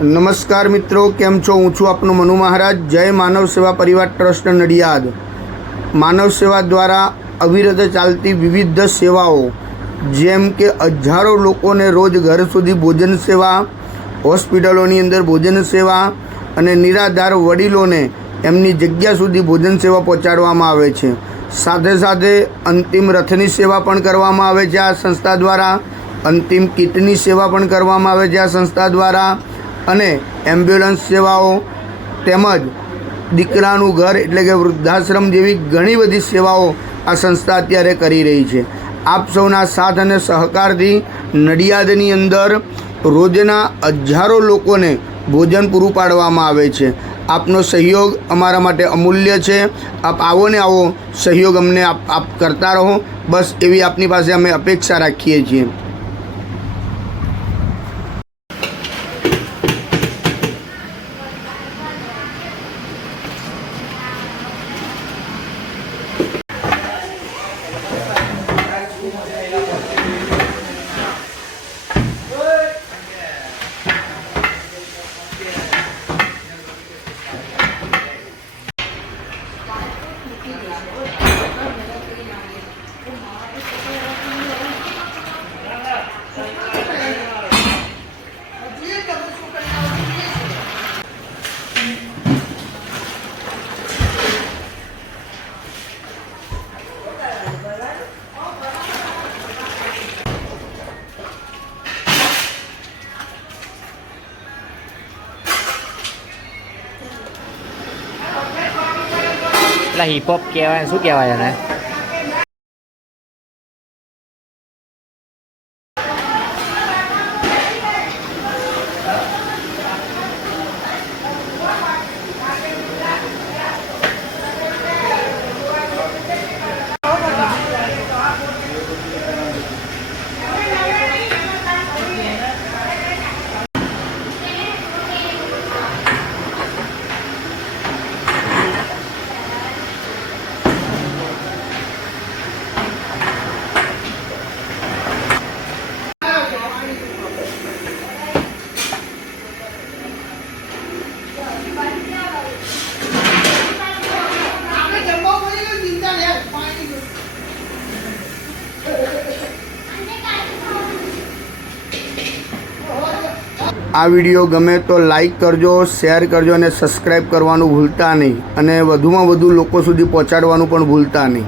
नमस्कार मित्रों, केम छो? हूँ छूँ आपनो मनु महाराज। जय मानव सेवा परिवार ट्रस्ट नडियाद। मानव सेवा द्वारा अविरत चालती विविध सेवाओं जेम के हजारों लोकोने रोज घर सुधी भोजन सेवा, होस्पिटलोनी अंदर भोजन सेवा अने निराधार वडीलोने एमनी जग्या सुधी भोजन सेवा पहोंचाडवामां आवे छे। साथे साथे अंतिम रथनी सेवा पण करवामां आवे छे आ संस्था द्वारा। अंतिम किटनी सेवा पण करवामां आवे छे आ संस्था द्वारा अने एम्ब्युलन्स सेवाओं तेमज दीकरानुं घर एटले के वृद्धाश्रम जेवी घणी बधी सेवाओं आ संस्था अत्यारे करी रही है। आप सौना साथ अने सहकारथी नडियादनी अंदर रोजना हजारों लोकोने भोजन पूरुं पाडवामां आवे छे। आपनो सहयोग अमारा माटे अमूल्य है। आप आवो ने आवो सहयोग अमने आप करता रहो, बस एवी आपनी पासे अमे अपेक्षा राखीए छीए। हिप-हॉप कहेवाय शुं कहेवाय आने? आ विडियो गमे तो लाइक करजो, शेर करजो और सब्सक्राइब करवानुं भूलता नहीं अने वधुमां वधु लोको सुधी पहोंचाडवानुं पण भूलता नहीं।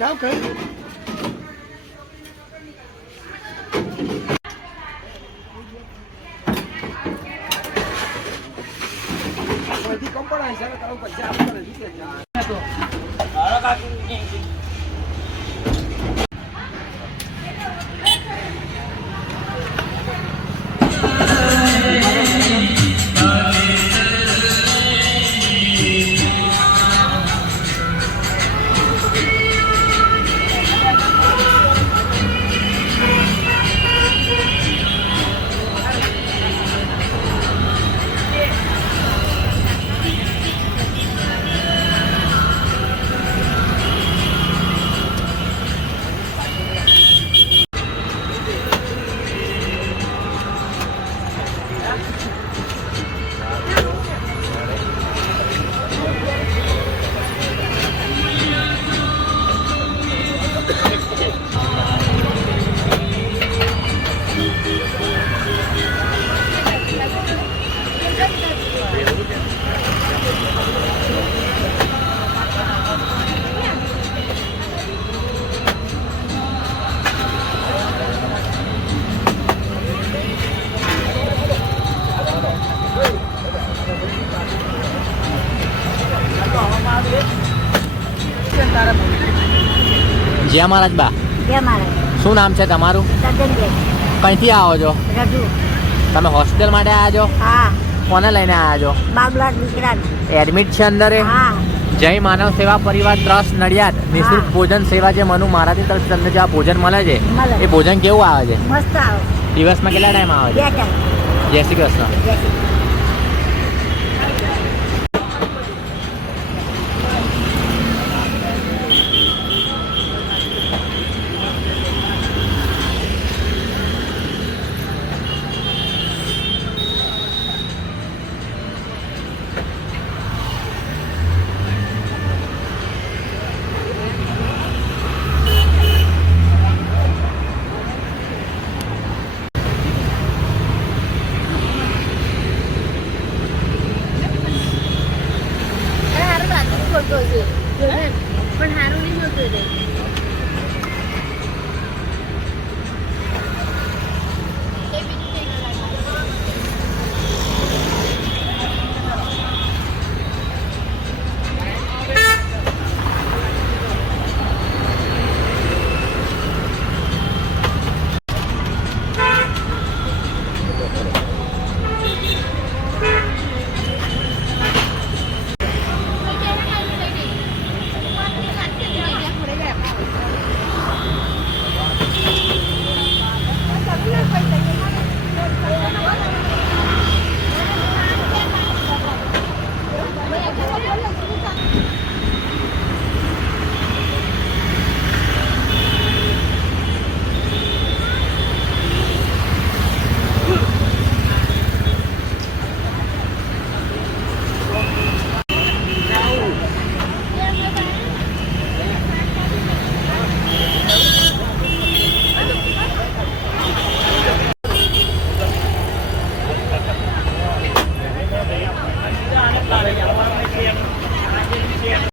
જાઓ કઈ જય મહારાજ બા જય મહારાજ. શું નામ છે તમારું? સજ્જનભાઈ. કઈથી આવો છો? રજુ. તમે હોસ્પિટલ માટે આવ્યા છો? હા. કોને લઈને આવ્યા છો? બાબલા દીકરાને. એડમિટ છે અંદર એ? હા. જય માનવ સેવા પરિવાર ટ્રસ્ટ નડિયાદ નિઃશુલ્ક હા. ભોજન સેવા જે મનુ મહારાજની તરફથી તમને જે આ ભોજન મળે છે મળે. એ ભોજન કેવું આવે છે? મસ્ત આવે. દિવસમાં કેટલા ટાઈમ આવે છે? 2 ટાઈમ. જય શ્રી કૃષ્ણ. જય શ્રી કૃષ્ણ.